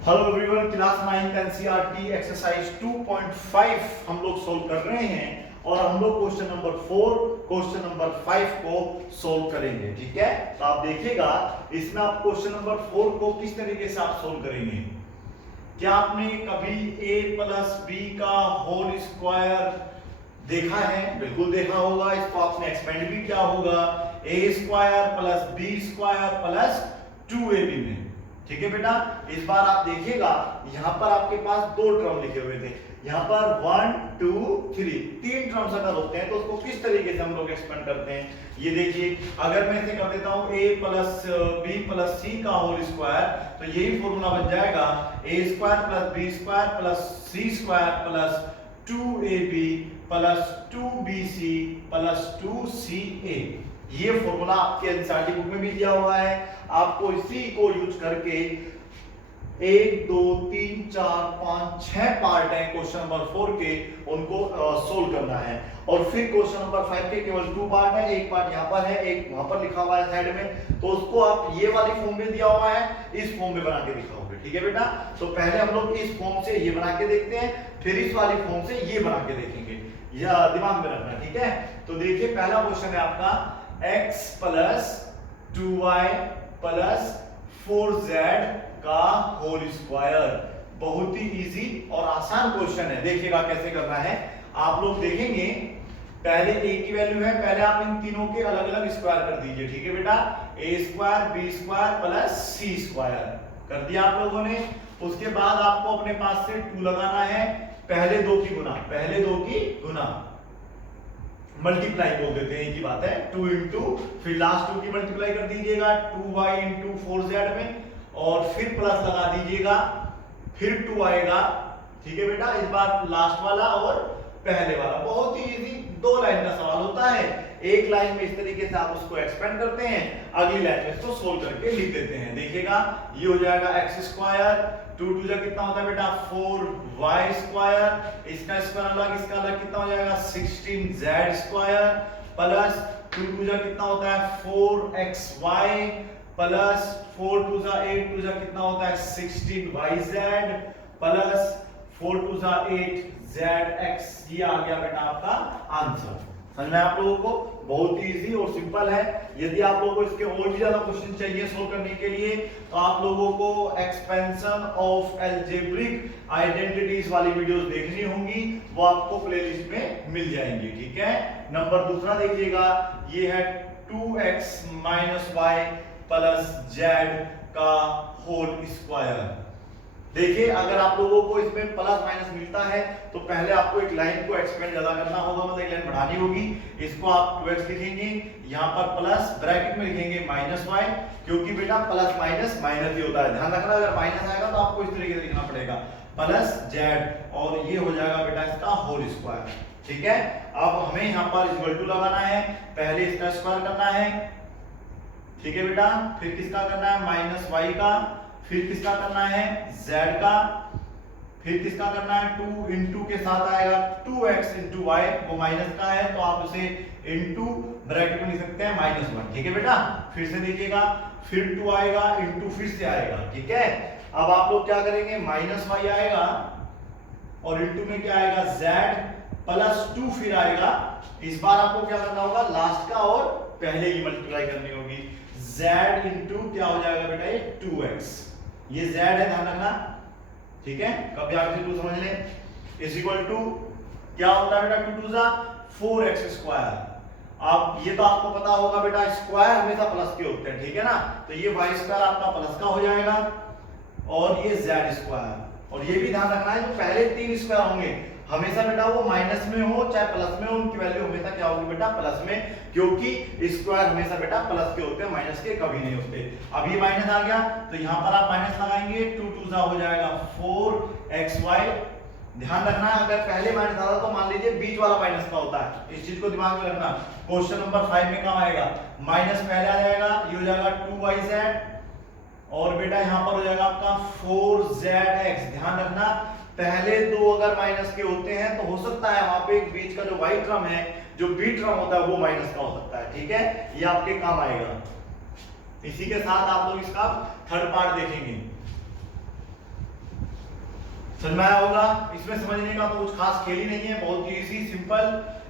Hello everyone, class 9 NCERT exercise 2.5 हम लोग solve कर रहे हैं और हम लोग क्वेश्चन नंबर 4 क्वेश्चन नंबर 5 को सोल्व करेंगे। ठीक है, तो आप देखिएगा इसमें आप क्वेश्चन नंबर 4 को किस तरीके से आप सोल्व करेंगे। क्या आपने कभी a प्लस बी का होल स्क्वायर देखा है? बिल्कुल देखा होगा। इसको आपने एक्सपेंड भी किया होगा a square plus b square plus 2ab में। ठीक है बेटा, इस बार आप देखिएगा यहां पर आपके पास दो टर्म लिखे हुए थे। यहां पर 1 2 3 तीन टर्म्स अगर होते हैं तो उसको किस तरीके से हम लोग एक्सपेंड करते हैं, ये देखिए। अगर मैं इसे कर देता हूं a plus b plus c का होल स्क्वायर, तो यही फॉर्मूला बन जाएगा a square plus b square plus c square plus 2ab plus 2bc plus 2ca। ये फॉर्मूला आपके एनसीईआरटी बुक में भी दिया हुआ है। आपको इसी को यूज करके 1 2 3 4 5 6 पार्ट है क्वेश्चन नंबर 4 के, उनको सोल्व करना है। और फिर क्वेश्चन नंबर 5 के केवल 2 पार्ट है, एक पार्ट यहाँ पर है, एक वहां पर लिखा हुआ है साइड में। तो उसको आप ये वाली फॉर्म में दिया हुआ है, इस फॉर्म में बना के दिखाओगे। ठीक है बेटा, तो पहले हम लोग इस फॉर्म से ये बना के देखते हैं, फिर इस वाली फॉर्म से ये बना के देखेंगे। यह दिमाग में रखना। ठीक है, तो देखिए पहला क्वेश्चन है आपका x plus 2y plus 4z का होल स्क्वायर। बहुत ही इजी और आसान क्वेश्चन है। देखिएगा कैसे करना है। आप लोग देखेंगे पहले a की वैल्यू है, पहले आप इन तीनों के अलग अलग स्क्वायर कर दीजिए। ठीक है बेटा, a square b square plus c square कर दिया आप लोगों ने। उसके बाद आपको अपने पास से 2 लगाना है, पहले दो की गुना, पहले दो की गुना मल्टीप्लाई बोल देते हैं, एक ही बात है। 2 इंटू फिर लास्ट 2 की मल्टीप्लाई कर दीजिएगा 2y इंटू 4z में, और फिर प्लस लगा दीजिएगा, फिर 2 आएगा। ठीक है बेटा, इस बार लास्ट वाला और पहले वाला। बहुत ही इजी, 2 लाइन का सवाल होता है। एक लाइन में इस तरीके से आप उसको एक्सपेंड करते हैं, अगली लाइन में इसको सोल्व करके लिख देते हैं। देखिएगा ये हो जाएगा x स्क्वायर, 2 2 जा कितना होता है बेटा 4y स्क्वायर, इसका स्क्वायर अलग, इसका अलग, कितना हो जाएगा 16z स्क्वायर प्लस 2 2 जा कितना होता है 4xy प्लस 4 2 जा 8 2 जा कितना होता है 16yz प्लस 4 2 जा 8zx। ये आ गया बेटा आपका आंसर। समझ में आप लोगों को? बहुत ही इजी और सिंपल है। यदि आप लोगों को इसके और भी ज्यादा क्वेश्चन चाहिए सोल्व करने के लिए, तो आप लोगों को एक्सपेंशन ऑफ अलजेब्रिक आइडेंटिटीज वाली वीडियोस देखनी होंगी, वो आपको प्लेलिस्ट में मिल जाएंगी। ठीक है, नंबर दूसरा देखिएगा, ये है 2x minus y plus z का होल स्क्वायर। देखिए अगर आप लोगों को इसमें प्लस माइनस मिलता है तो पहले आपको एक लाइन को एक्सपेंड ज्यादा करना होगा, मतलब एक लाइन बढ़ानी होगी। इसको आप 2x लिखेंगे, यहाँ पर प्लस ब्रैकेट में लिखेंगे माइनस वाई, क्योंकि बेटा प्लस माइनस माइनस ही होता है। ध्यान रखना, अगर माइनस आएगा तो आपको इस तरीके से लिखना पड़ेगा प्लस जेड, और ये हो जाएगा बेटा इसका होल स्क्वायर। ठीक है, अब हमें यहाँ पर इक्वल टू लगाना है, पहले इसका स्क्वायर करना है। ठीक है बेटा, फिर किसका करना है माइनस वाई का, फिर किसका करना है z का, फिर किसका करना है 2 इंटू के साथ आएगा 2x इंटू वाई, वो माइनस का है तो आप उसे इंटू ब्रैकेट में लिख सकते हैं -1। ठीक है बेटा, फिर से देखिएगा, फिर 2 आएगा इंटू फिर से आएगा। ठीक है, अब आप लोग क्या करेंगे माइनस वाई आएगा और इंटू में क्या आएगा z प्लस 2 फिर आएगा। इस बार आपको क्या करना होगा, लास्ट का और पहले की मल्टीप्लाई करनी होगी। z इंटू क्या हो जाएगा बेटा ये 2x, ये z है, ध्यान रखना। ठीक है, कभी आगे से 2 समझ लें। इज इक्वल टू क्या होता है बेटा 2 2 जा 4x स्क्वायर। अब ये तो आपको पता होगा बेटा, स्क्वायर हमेशा प्लस के होते हैं। ठीक है ना, तो ये y स्क्वायर आपका प्लस का हो जाएगा और ये z स्क्वायर। और ये भी ध्यान रखना है जो पहले 3 स्क्वायर होंगे हमेशा बेटा वो माइनस में हो चाहे प्लस में हो, उनकी वैल्यू हमेशा क्या होगी बेटा प्लस में, क्योंकि स्क्वायर हमेशा बेटा प्लस के होते हैं, माइनस के कभी नहीं होते। अब ये माइनस आ गया तो यहाँ पर आप माइनस लगाएंगे, 2 2 जा हो जाएगा 4xy। ध्यान रखना, अगर पहले माइनस आ रहा तो मान लीजिए बीच वाला माइनस का होता है, इस चीज को दिमाग में रखना। क्वेश्चन नंबर 5 में कम आएगा, माइनस पहले आ जाएगा, ये हो जाएगा 2yz और बेटा यहाँ पर हो जाएगा आपका 4zx। ध्यान रखना, पहले दो अगर माइनस के होते हैं तो हो सकता है वहां पे एक बीच का जो वाई टर्म है, जो बी टर्म होता है वो माइनस का हो सकता है। ठीक है, ये आपके काम आएगा। इसी के साथ आप लोग इसका थर्ड पार्ट देखेंगे। समझ में आया होगा। इसमें समझने का तो कुछ खास खेल ही नहीं है, बहुत इजी सिंपल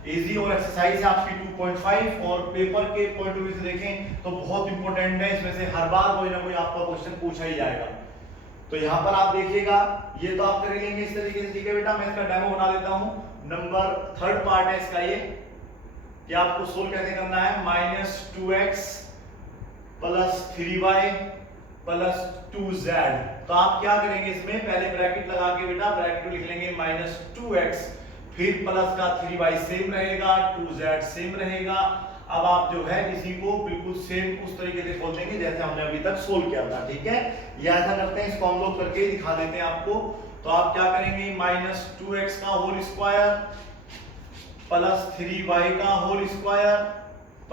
इजी और एक्सरसाइज है आपकी 2.5 और पेपर के पॉइंट ऑफ व्यू से देखें तो बहुत इंपॉर्टेंट है। इसमें से हर बार कोई ना कोई आपका क्वेश्चन पूछा ही जाएगा। तो यहाँ पर आप देखिएगा, ये तो आप कर लेंगे इस तरीके से, ठीक है बेटा। मैं इसका डेमो बना देता हूँ। नंबर 3rd पार्ट है इसका ये, कि आपको सोल्व कैसे करना है। -2x + 3y + 2z। तो आप क्या करेंगे, इसमें पहले ब्रैकेट लगा के बेटा ब्रैकेट में लिख लेंगे -2x, फिर प्लस का 3y सेम रहेगा, 2z सेम रहेगा। अब आप जो है इसी को बिल्कुल सेम उस तरीके से खोल देंगे जैसे हमने अभी तक सोल्व किया था, ठीक है। या ऐसा करते हैं, इसको हम लोग करके दिखा देते हैं आपको। तो आप क्या करेंगे, -2x का होल स्क्वायर + 3y का होल स्क्वायर +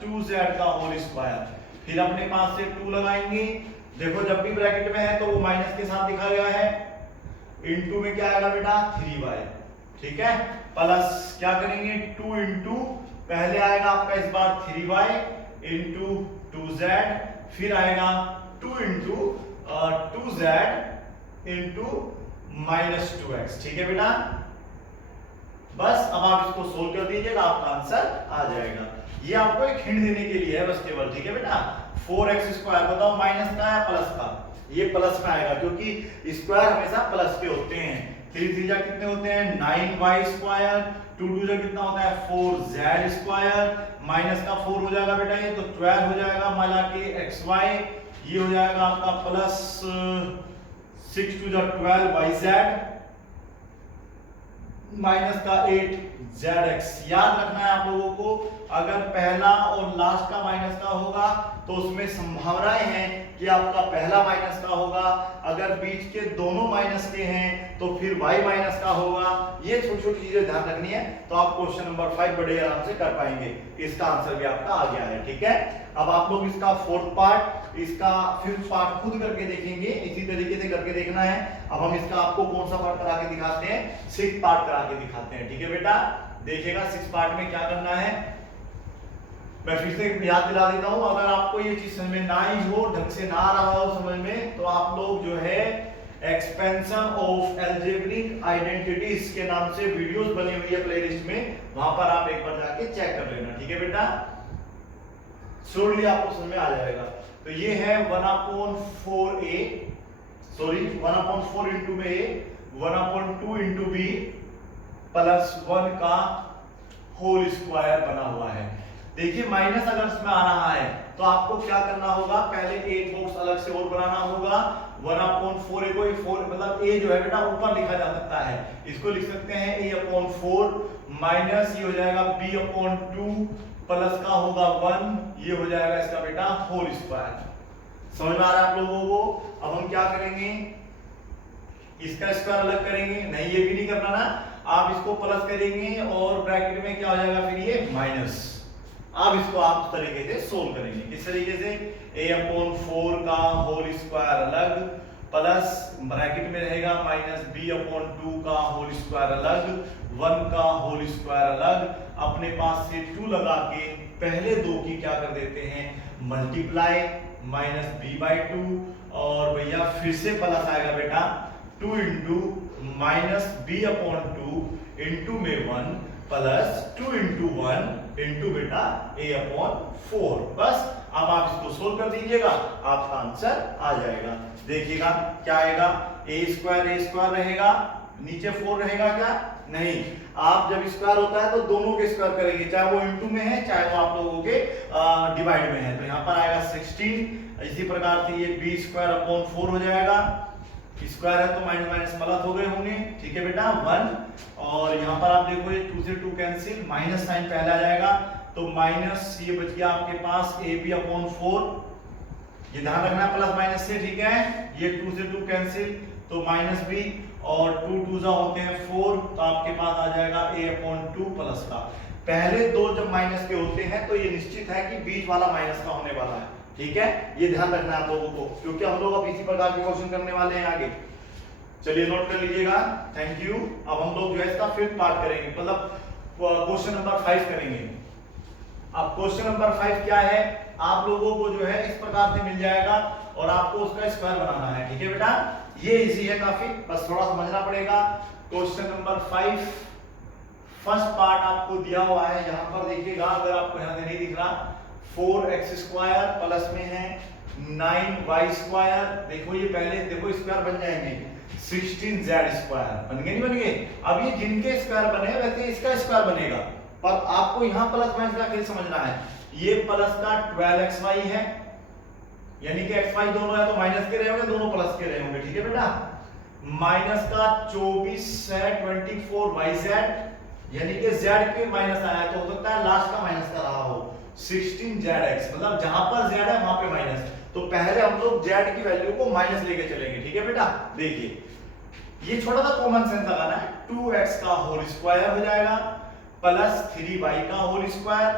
2z का होल स्क्वायर, फिर अपने पास से 2 लगाएंगे। देखो जब भी ब्रैकेट में है तो वो माइनस के साथ लिखा गया है, इनटू में क्या आएगा बेटा 3y, ठीक है। प्लस क्या करेंगे 2 इंटू पहले आएगा आपका इस बार 3y इंटू 2z, फिर आएगा 2 इंटू 2z इंटू -2x, ठीक है बेटा। बस अब आप इसको सोल्व कर दीजिएगा, आपका आंसर आ जाएगा। ये आपको एक हिंट देने के लिए है बस केवल, ठीक है बेटा। 4x स्क्वायर बताओ माइनस का या प्लस का, ये प्लस में आएगा क्योंकि स्क्वायर हमेशा प्लस के होते हैं। 3 3 जा कितने होते हैं 9y स्क्वायर, 2 2 जा कितना होता है 4z स्क्वायर, माइनस का 4 हो जाएगा बेटा ये तो 12 हो जाएगा, मिला के xy, ये हो जाएगा आपका प्लस 6 2 जा 12yz, माइनस का 8zx। याद रखना है आप लोगों को, अगर पहला और लास्ट का माइनस का होगा तो उसमें संभावनाएं हैं कि आपका पहला माइनस का होगा, अगर बीच के दोनों माइनस के हैं तो फिर y माइनस का होगा। ये छोटी छोटी चीजें ध्यान रखनी है, तो आप क्वेश्चन नंबर 5 बड़े आराम से कर पाएंगे। इसका आंसर भी आपका आ गया है, ठीक है। अब आप लोग इसका 4th पार्ट, इसका 5th पार्ट खुद करके देखेंगे, इसी तरीके से करके देखना है। अब हम इसका आपको कौन सा पार्ट करा के दिखाते हैं, 6th पार्ट करा के दिखाते हैं, ठीक है बेटा। देखिएगा 6th पार्ट में क्या करना है, मैं फिर से याद दिला देता हूं। अगर आपको ये चीज समझ में ना आई हो, ढंग से ना आ रहा हो समझ में, तो आप लोग जो है एक्सपेंशन ऑफ अलजेब्रिक आइडेंटिटीज के नाम से वीडियोस बनी हुई है प्लेलिस्ट में, वहां पर आप एक बार जाके चेक कर लेना, ठीक है बेटा। श्योरली आपको समझ में आ जाएगा। तो ये है 1/4a, सॉरी 1/4 इंटू में a, 1/2 इंटू b प्लस 1 का होल स्क्वायर बना हुआ है। देखिए माइनस अगर इसमें आ रहा है तो आपको क्या करना होगा, पहले एक बॉक्स अलग से और बनाना होगा। 1/4 को 4 मतलब a जो है बेटा ऊपर लिखा जा सकता है, इसको लिख सकते हैं a/4 माइनस ये हो जाएगा b/2 प्लस का होगा 1, ये हो जाएगा इसका बेटा होल स्क्वायर। समझ में आ रहा है आप लोगों को। अब हम क्या करेंगे, इसका स्क्वायर अलग करेंगे, नहीं ये भी नहीं करना ना, आप इसको प्लस करेंगे और ब्रैकेट में क्या हो जाएगा फिर ये माइनस। अब इसको आप तरीके से सोल्व करेंगे, किस तरीके से, a/4 का होल स्क्वायर अलग प्लस ब्रैकेट में रहेगा -b/2 का होल स्क्वायर अलग, 1 का होल स्क्वायर अलग, अपने पास से 2 लगा के पहले दो की क्या कर देते हैं मल्टीप्लाई -b/2, और भैया फिर से प्लस आएगा बेटा 2 इंटू -b/2 इंटू में 1 प्लस 2 इंटू 1 इंटू बेटा a/4। बस अब आप इसको सोल्व कर दीजिएगा, आपका आंसर आ जाएगा। देखिएगा क्या आएगा, a² रहेगा, नीचे 4 रहेगा क्या, नहीं। आप जब स्क्वायर होता है तो दोनों के स्क्वायर करेंगे, चाहे वो इंटू में है चाहे वो आप लोगों के डिवाइड में है। तो यहाँ पर आएगा 16, इसी प्रकार से ये b²/4 हो जाएगा, स्क्वायर है तो माइनस माइनस प्लस हो गए होंगे, ठीक है बेटा 1। और यहाँ पर आप देखो ये 2 से 2 कैंसिल, माइनस साइन पहले आ जाएगा तो माइनस ये बच गया आपके पास ab/4, ये ध्यान रखना प्लस माइनस से, ठीक है। ये 2 से 2 कैंसिल तो -b, और 2 2 जा होते हैं 4, तो आपके पास आ जाएगा a/2 प्लस का। पहले दो जब माइनस के होते हैं तो ये निश्चित है कि बीच वाला माइनस का होने वाला है, ठीक है। ये ध्यान रखना है आप लोगों को, क्योंकि हम लोग अब इसी प्रकार के क्वेश्चन करने वाले हैं आगे। चलिए नोट कर लीजिएगा, थैंक यू। अब हम लोग जो है इसका 5th पार्ट करेंगे, मतलब क्वेश्चन नंबर 5 करेंगे। अब क्वेश्चन नंबर 5 क्या है, आप लोगों को जो है इस प्रकार से मिल जाएगा और आपको उसका स्क्वायर बनाना है। ठीक है बेटा, ये इजी है काफी, बस थोड़ा समझना पड़ेगा। क्वेश्चन नंबर 5 फर्स्ट पार्ट आपको दिया हुआ है, यहाँ पर देखिएगा, अगर आपको यहाँ से नहीं दिख रहा, 4x² प्लस में है 9y²। देखो ये पहले देखो स्क्वायर बन जाएंगे, 16z² बन गए नहीं बन गए। अब ये जिनके स्क्वायर बने वैसे इसका स्क्वायर बनेगा, पर आपको यहाँ प्लस माइनस का खेल समझना है। ये प्लस का 12xy है, यानी कि xy दोनों है तो माइनस के रहे होंगे, दोनों प्लस के रहे होंगे। ठीक है बेटा, माइनस का 24 है 24yz, यानी कि z के माइनस आया है तो हो सकता है लास्ट का माइनस का रहा हो 16zx, मतलब जहां पर z है वहां पे माइनस। तो पहले हम लोग z की वैल्यू को माइनस लेके चलेंगे। ठीक है बेटा, देखिए ये छोटा सा कॉमन सेंस लगाना है, 2x का होल स्क्वायर हो जाएगा प्लस 3y का होल स्क्वायर।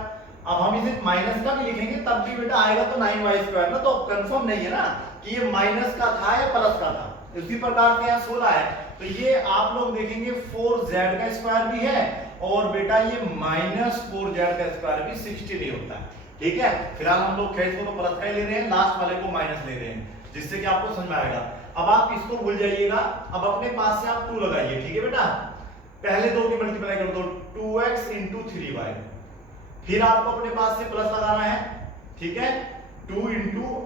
अब हम इसे माइनस का भी लिखेंगे तब भी बेटा आएगा तो 9y² ना, तो कंफर्म नहीं है ना कि ये माइनस का था या प्लस का था। इसी प्रकार से यहाँ 16 है तो ये आप लोग देखेंगे 4z का स्क्वायर भी है और बेटा ये -4z का स्क्वायर भी 60 नहीं होता है। ठीक है, फिलहाल हम लोग खेल को तो प्लस का ही ले रहे हैं, लास्ट वाले को माइनस ले रहे हैं, जिससे कि आपको समझ में आएगा। अब आप इसको भूल जाइएगा, अब अपने पास से आप 2 लगाइए। ठीक है बेटा, पहले दो की मल्टीप्लाई कर दो, 2x × 3y, फिर आपको अपने पास से प्लस लगाना है। ठीक है, 2 ×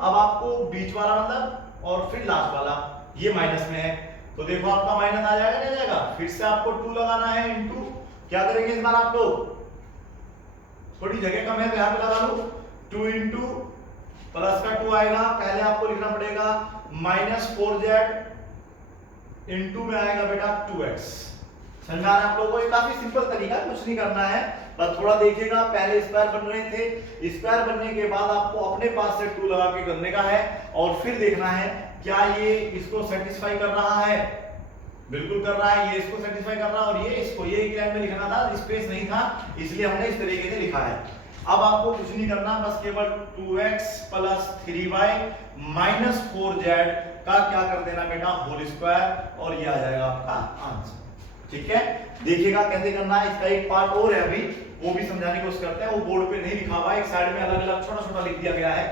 अब आपको बीच वाला मतलब और फिर लास्ट वाला ये माइनस में है तो देखो आपका माइनस आ जाएगा नहीं जाएगा, फिर से आपको 2 लगाना है इंटू, क्या करेंगे इस बार आप लोग, थोड़ी जगह कम है तो यहां पे लगा लो, 2 × प्लस का 2 आएगा, पहले आपको लिखना पड़ेगा -4z इंटू में आएगा बेटा 2x। समझ आ रहा है आप लोगों को, ये काफी सिंपल तरीका, कुछ नहीं करना है, बस थोड़ा देखिएगा। पहले स्क्वायर बन रहे थे, स्क्वायर बनने के बाद आपको अपने पास से 2 लगा के करने का है और फिर देखना है क्या ये इसको सेटिस्फाई कर रहा है। बिल्कुल कर रहा है, ये इसको सेटिस्फाई कर रहा है और ये इसको, ये एक लाइन में लिखना था, स्पेस नहीं था इसलिए हमने इस तरीके से लिखा है। अब आपको कुछ नहीं करना, बस केवल 2x + 3y - 4z का क्या कर देना बेटा, होल स्क्वायर, और ये आ जाएगा आपका आंसर। ठीक है, देखिएगा कैसे करना है। इसका एक पार्ट और है अभी, वो भी समझाने की कोशिश करते हैं, वो बोर्ड पे नहीं लिखा हुआ है, एक साइड में अलग अलग छोटा छोटा लिख दिया गया है।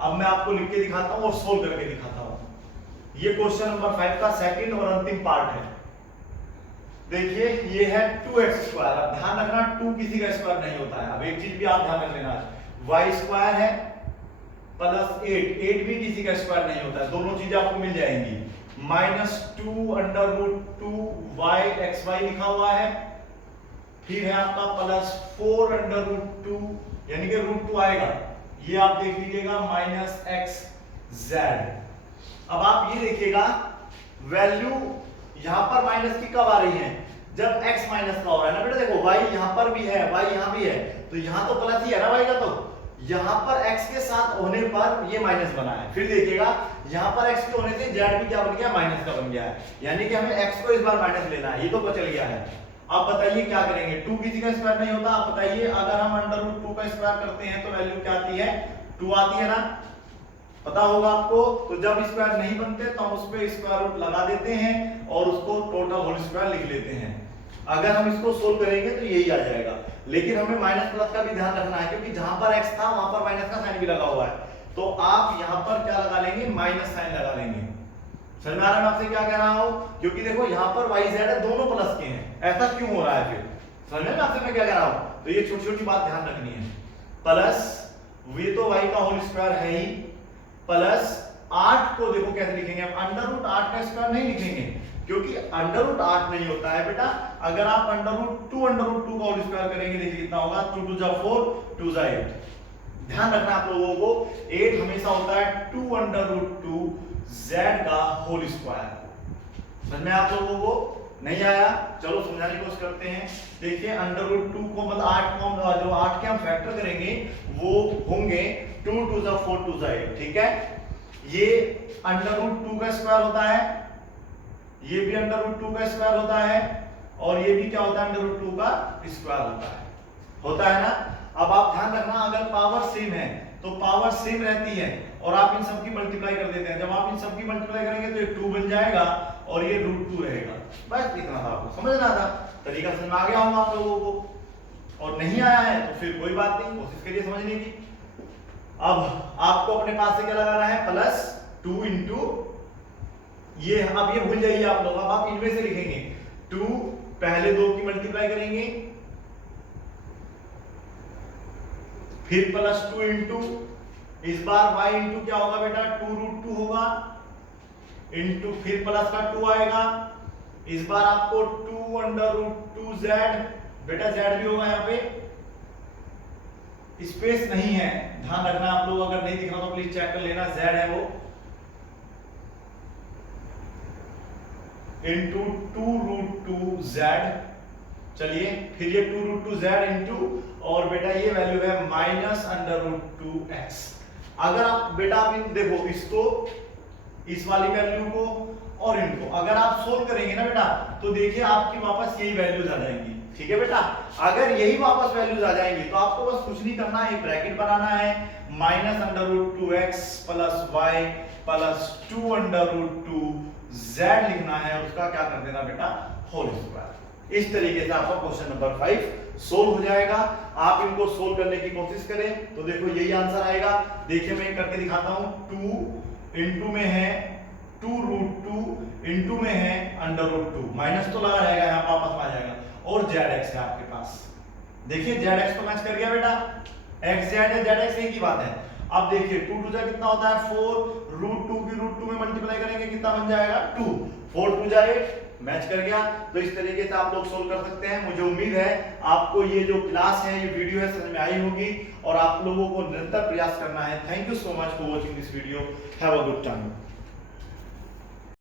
अब मैं आपको लिख के दिखाता हूँ और सोल्व करके दिखाता हूँ। ये क्वेश्चन नंबर 5 का सेकंड और अंतिम पार्ट है। देखिए ये है 2x²। अब ध्यान रखना 2 किसी का स्क्वायर नहीं होता है। अब एक चीज भी आप ध्यान रख लेना, y² है प्लस 8 भी किसी का स्क्वायर नहीं होता है, दोनों चीजें आपको मिल जाएंगी। -2√2yxy लिखा हुआ है, फिर है आपका +4√2 यानी कि √2 आएगा, ये आप देख लीजिएगा -xz। अब आप ये देखिएगा वैल्यू यहां पर माइनस की कब आ रही है, जब x माइनस का हो रहा है ना बेटा। देखो y यहां पर भी है, y यहां भी है, तो यहां तो प्लस ही है ना y का, तो यहां पर x के साथ होने पर ये माइनस बना है। फिर देखिएगा यहां पर x के होने से z भी क्या बन गया, माइनस का बन गया है, यानी कि हमें x को इस बार माइनस लेना है, ये तो पता चल गया है। अब बताइए क्या करेंगे, 2 किसी का स्क्वायर नहीं होता। आप बताइए अगर हम √2 का स्क्वायर करते हैं तो वैल्यू क्या आती है, 2 आती है ना, पता होगा आपको। तो जब स्क्वायर नहीं बनते तो हम उस पे स्क्वायर रूट लगा देते हैं और उसको टोटल होल स्क्वायर लिख लेते हैं। अगर हम इसको सोल्व करेंगे तो यही आ जाएगा, लेकिन हमें माइनस प्लस का भी ध्यान रखना है, क्योंकि जहां पर x था वहां पर माइनस का साइन भी लगा हुआ है, तो आप यहां पर क्या लगा लेंगे, माइनस साइन लगा लेंगे। समझ में आ रहा है मैं आपसे क्या कह रहा हूं, क्योंकि देखो यहां पर yz है, दोनों प्लस के हैं, ऐसा क्यों हो रहा है फिर, समझ में आपसे मैं क्या कह रहा हूं। तो ये छोटी छोटी बात ध्यान रखनी है। प्लस ये तो y का होल स्क्वायर है ही, प्लस 8 को देखो कैसे लिखेंगे, अब √8 का स्क्वायर नहीं लिखेंगे, क्योंकि √8 नहीं होता है बेटा। अगर आप √2 का होल स्क्वायर करेंगे, देखिए कितना होगा, 2 × 4 2 × 8। ध्यान रखना आप लोगों को, 8 हमेशा होता है 2 √2 z का होल स्क्वायर। समझ में आप लोगों को नहीं आया, चलो समझाने की कोशिश करते हैं। देखिए √2 को मतलब 8 को जो 8 के हम फैक्टर करेंगे वो होंगे 2 × 4 2 × 8। ठीक है, ये √2 का स्क्वायर होता है, ये भी √2 का स्क्वायर होता है, और ये भी क्या होता है, √2 का स्क्वायर होता है ना। अब आप ध्यान रखना, अगर पावर सेम है तो पावर सेम रहती है और आप इन सब की मल्टीप्लाई कर देते हैं। जब आप इन सब की मल्टीप्लाई करेंगे तो ये 2 बन जाएगा और ये √2 रहेगा। बस इतना था, आपको समझना था, तरीका समझ में आ गया होगा आप लोगों को, और नहीं आया है तो फिर कोई बात नहीं, कोशिश करिए समझने की। अब आपको अपने पास से क्या लगाना है, प्लस 2 इंटू ये, अब ये भूल जाइए आप लोग, अब आप इनमें से लिखेंगे 2, पहले 2 की मल्टीप्लाई करेंगे, फिर प्लस 2 इंटू, इस बार y इंटू क्या होगा बेटा, 2√2 होगा, इंटू फिर प्लस का 2 आएगा, इस बार आपको 2√2z, बेटा z भी होगा, यहाँ पे स्पेस नहीं है, ध्यान रखना आप लोग, अगर नहीं दिख रहा तो प्लीज चेक कर लेना, z है वो, इंटू 2√2z, चलिए फिर ये 2√2z इंटू, और बेटा ये वैल्यू है -√2x। अगर आप बेटा आप इन देखो, इसको, इस वाली वैल्यू को और इनको अगर आप सोल्व करेंगे ना बेटा, तो देखिए आपकी वापस यही वैल्यूज आ जाएंगी, ठीक है बेटा। अगर यही वापस वैल्यूज आ जाएंगी तो आपको बस कुछ नहीं करना है, एक ब्रैकेट बनाना है, -√2x plus y plus 2√2z लिखना है, उसका क्या कर देना बेटा, होल स्क्वायर। इस तरीके से आपका क्वेश्चन नंबर 5 सोल्व हो जाएगा। आप इनको सोल्व करने की कोशिश करें तो देखो यही आंसर आएगा। देखिए मैं करके दिखाता हूं, 2 इंटू में है 2√2 इंटू में है √2, माइनस तो लगा रहेगा यहाँ, वापस आ जाएगा, और zx है आपके पास। देखिए zx तो मैच कर गया बेटा, xz है zx एक ही बात है। अब देखिए 2 2 जा कितना होता है 4, √2 की √2 में मल्टीप्लाई करेंगे कितना बन जाएगा 2, 4 2 जा 8, मैच कर गया। तो इस तरीके से आप लोग सोल्व कर सकते हैं। मुझे उम्मीद है आपको ये जो क्लास है, ये वीडियो है, समझ में आई होगी, और आप लोगों को निरंतर प्रयास करना है। Thank you so much for watching this video, have a good time.